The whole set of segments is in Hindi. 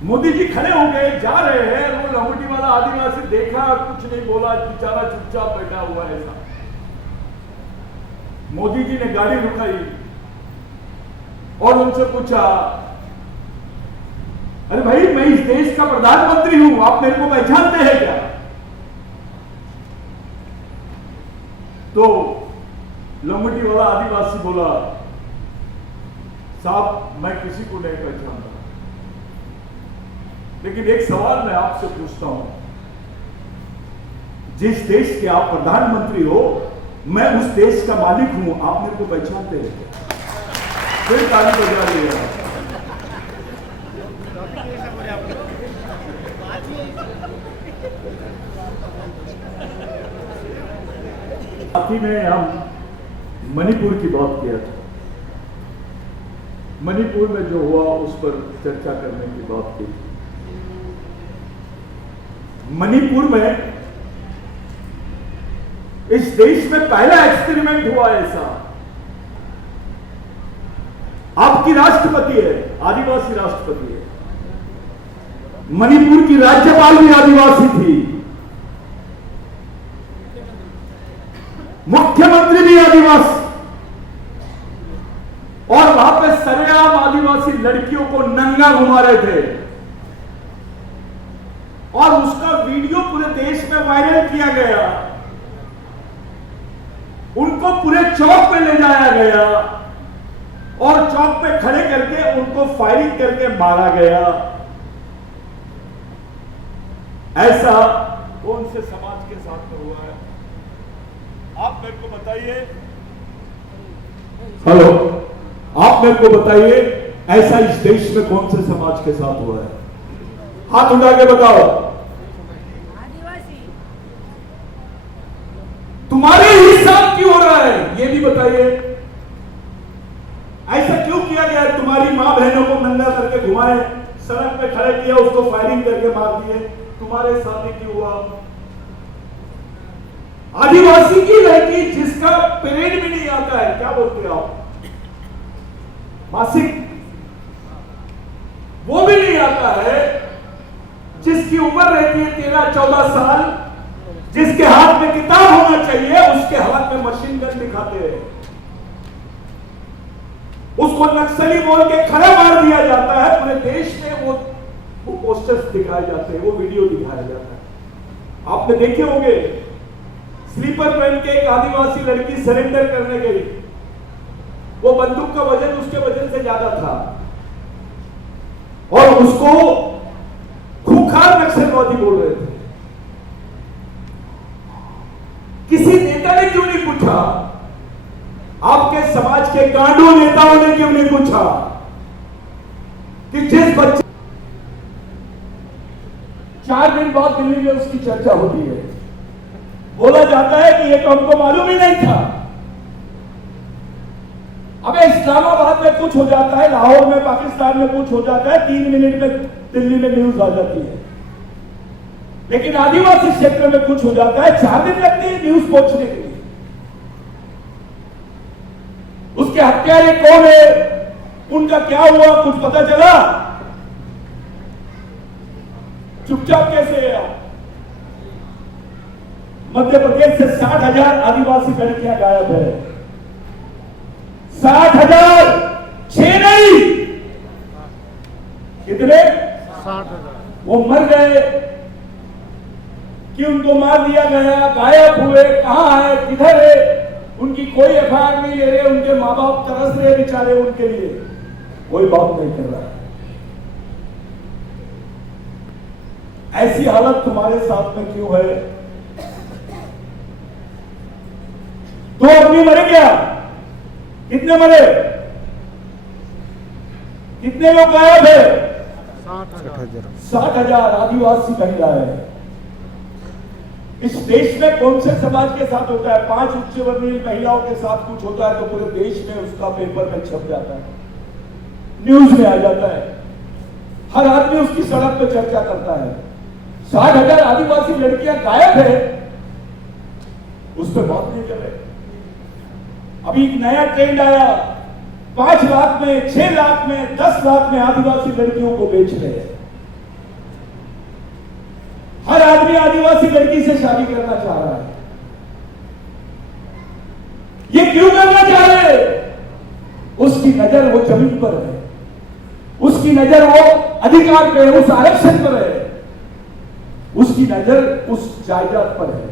मोदी जी खड़े हो गए, जा रहे हैं, वो लंगोटी वाला आदिवासी देखा, कुछ नहीं बोला, बेचारा चुपचाप बैठा हुआ है। ऐसा मोदी जी ने गाड़ी रुकाई और उनसे पूछा, अरे भाई मैं इस देश का प्रधानमंत्री हूं, आप मेरे को पहचानते हैं क्या? तो लंगोटी वाला आदिवासी बोला, साहब मैं किसी को नहीं पहचानता, लेकिन एक सवाल मैं आपसे पूछता हूं, जिस देश के आप प्रधानमंत्री हो, मैं उस देश का मालिक हूं, आप मेरे को पहचानते हैं? फिर ताली बजा लिया। साथी में हम मणिपुर की बात किया था, मणिपुर में जो हुआ उस पर चर्चा करने की बात की। मणिपुर में इस देश में पहला एक्सपेरिमेंट हुआ ऐसा। आपकी राष्ट्रपति है, आदिवासी राष्ट्रपति है, मणिपुर की राज्यपाल भी आदिवासी थी, मुख्यमंत्री भी आदिवासी, और वहां पे सरेआम आदिवासी लड़कियों को नंगा घुमा रहे थे, और उसका वीडियो पूरे देश में वायरल किया गया। उनको पूरे चौक पे ले जाया गया और चौक पे खड़े करके उनको फायरिंग करके मारा गया। ऐसा कौन से समाज के साथ में हुआ है? आप मेरे को बताइए। हेलो, आप मेरे को बताइए, ऐसा इस देश में कौन से समाज के साथ हुआ है? हाथ उठा के बताओ। आदिवासी। तुम्हारे ही साथ क्यों हो रहा है, ये भी बताइए। ऐसा क्यों किया गया? तुम्हारी मां बहनों को नंगा करके घुमाए, सड़क पे खड़े किया, उसको फायरिंग करके मार दिए, तुम्हारे साथ ही क्यों हुआ? आदिवासी की लड़की जिसका पीरियड भी नहीं आता है, क्या बोलते हो आप, मासिक, वो भी नहीं आता है, जिसकी उम्र रहती है 13-14 साल, जिसके हाथ में किताब होना चाहिए, उसके हाथ में मशीन गन दिखाते हैं, उसको नक्सली बोल के खड़ा मार दिया जाता है। पूरे देश में वो पोस्टर्स दिखाए जाते हैं, वो वीडियो दिखाया जाता है। आपने देखे होंगे, स्लीपर पहन के एक आदिवासी लड़की सरेंडर करने गई, वो बंदूक का वजन उसके वजन से ज्यादा था और उसको खूंखार नक्सलवादी बोल रहे थे। किसी नेता ने क्यों नहीं पूछा? आपके समाज के गांडू नेताओं ने क्यों नहीं पूछा कि जिस बच्चे 4 दिन बाद दिल्ली में उसकी चर्चा होती है, बोला जाता है कि ये तो हमको मालूम ही नहीं था। अबे इस्लामाबाद में कुछ हो जाता है, लाहौर में, पाकिस्तान में कुछ हो जाता है, 3 मिनट में दिल्ली में न्यूज आ जाती है, लेकिन आदिवासी क्षेत्र में कुछ हो जाता है, 4 दिन लगते हैं न्यूज पहुंचने के लिए। उसके हत्यारे कौन है, उनका क्या हुआ, कुछ पता चला? चुपचाप कैसे है आप? मध्य प्रदेश से 60,000 आदिवासी लड़कियां गायब है। 60,000, 6 नहीं, कितने? 60,000। वो मर गए कि उनको मार दिया गया, गायब हुए, कहां है, किधर है, उनकी कोई एफआईआर नहीं ले रहे, उनके मां बाप तरस रहे बेचारे, उनके लिए कोई बात नहीं कर रहा है। ऐसी हालत तुम्हारे साथ में क्यों है? 2 आदमी मर गया, कितने मरे, कितने लोग गायब है? 60,000 आदिवासी महिलाएं। इस देश में कौन से समाज के साथ होता है? 5 उच्च वर्णीय महिलाओं के साथ कुछ होता है तो पूरे देश में उसका पेपर में छप जाता है, न्यूज में आ जाता है, हर आदमी उसकी सड़क पर चर्चा करता है। 60,000 आदिवासी लड़कियां गायब है, उस पर बात नहीं कर रहे। अभी एक नया ट्रेंड आया, 5 लाख में, 6 लाख में, 10 लाख में आदिवासी लड़कियों को बेच रहे हैं। आदमी आदिवासी लड़की से शादी करना चाह रहा है। ये क्यों करना चाह रहे हैं? उसकी नजर वो जमीन पर है, उसकी नजर वो अधिकार पे है, उस आरक्षण पर है, उसकी नजर उस जायदाद पर है।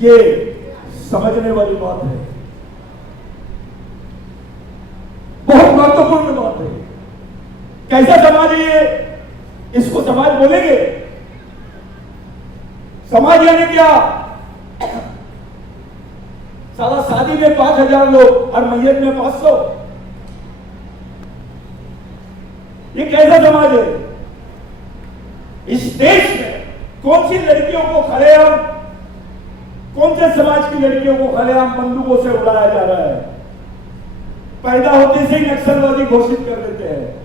ये समझने वाली बात है, बहुत महत्वपूर्ण बात है। कैसा समाज है ये? इसको समाज बोलेंगे? समाज यानी क्या? साला शादी में 5,000 लोग और मैयत में 500। ये कैसा समाज है? इस देश में कौन सी लड़कियों को खलेआम, कौन से समाज की लड़कियों को खलेआम बंदूकों से उड़ाया जा रहा है? पैदा होते से ही नक्सलवादी घोषित कर देते हैं।